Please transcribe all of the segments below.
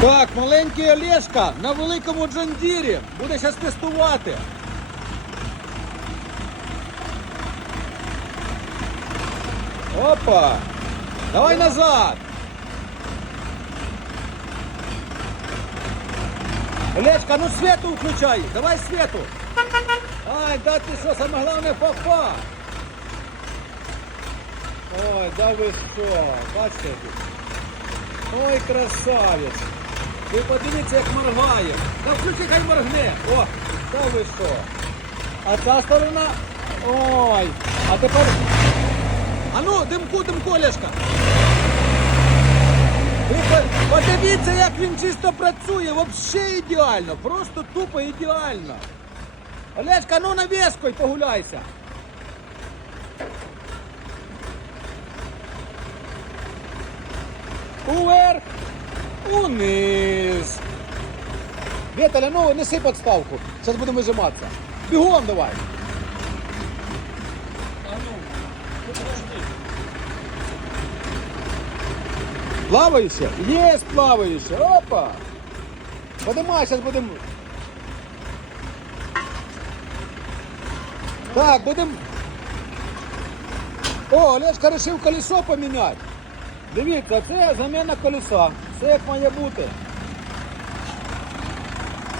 Так, маленький Олешка на великому джандірі буде зараз тестувати. Опа! Давай назад! Олешка, ну свету включай! Давай свету! Ай, да ти що, саме головне попа! Ой, да ви що, бачите? Ой, красавець! Ви подивіться, як моргає. Та включи, хай моргне. О, та ви що? А ця сторона. Ой. А тепер. А ну, димку, димку, Олешка. Ви подивіться, як він чисто працює. Взагалі ідеально. Просто тупо ідеально. Олешка, ну навіскою погуляйся. Уверх. Униз. Віталя, ну неси подставку. Зараз будемо вижиматися. Бігом давай. Плаваюче? Є плаваюче. Опа. Подимай, зараз будемо. Так, будемо. О, Олешка вирішив колесо поміняти. Дивіться, це заміна колеса. Все як має бути.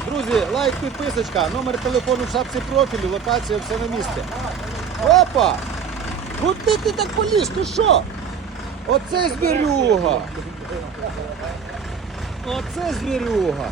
Друзі, лайк, підписочка, номер телефону в шапці профілю, локація, все на місці. Опа! Куди ти так поліз? Ти що? Оце звірюга. Оце звірюга.